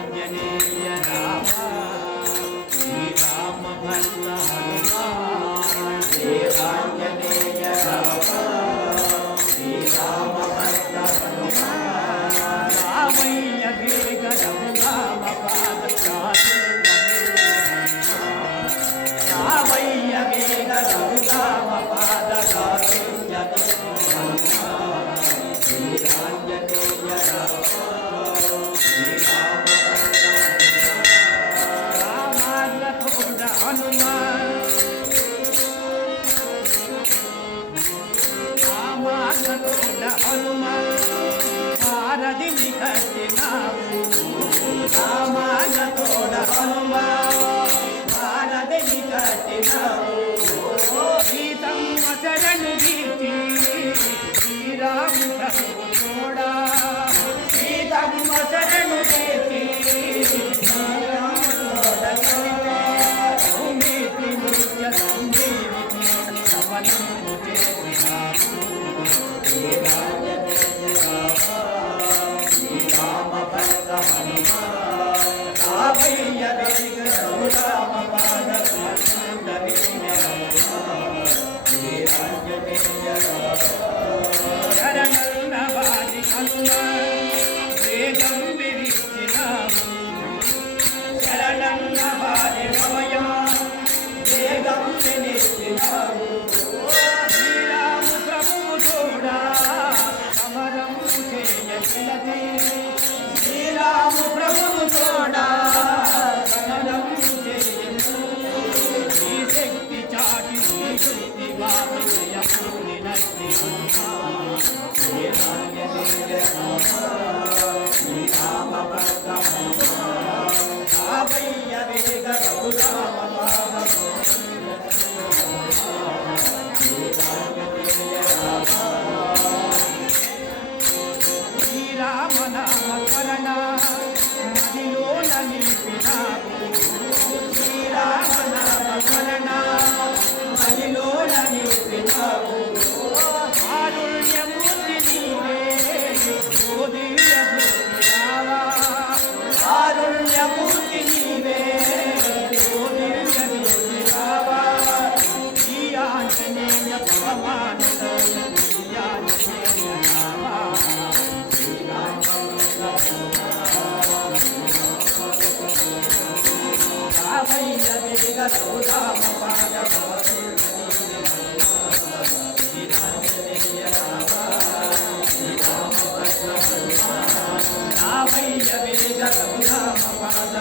శ్రీరాంజనేయ రామ శ్రీరామ భక్త హనుమాన్ శ్రీరాంజనేయ రామ శ్రీరామ భక్త హనుమాన్ రామయ్య వేగ రఘురామ పాద రామయ్య వేగ రఘురామ పాద శ్రీరాంజనేయ రామ हनुमान हनुमान भारती निकटे नामान तोड़ हनुमान भारती निकटे सीतम शरण दीति श्री राम प्रभु तोड़ा सीतम शरण दीति श्रीराम प्रभु तोड़ा शक्ति चाटी शक्ति बाप श्रीराम भक्त रामయ్య వేగ రఘురామ శ్రీరామ నామ స్మరణ మదిలో నిలిపినావు శ్రీరామ నామ స్మరణ మదిలో నిలిపినావు కారుణ్యమూర్తి నీవే ఓదియ జ్యోతిరావా కారుణ్యమూర్తి నీవే ఓదియ జ్యోతిరావా శ్రీ ఆంజనేయ భగవాన్ శ్రీ ఆంజనేయ రామ రామయ్య వేగ రఘురామ పాద శ్రీరాంజనేయ రామ శ్రీరామ భక్త హనుమాన్ రామయ్య వేగ రఘురామ పాద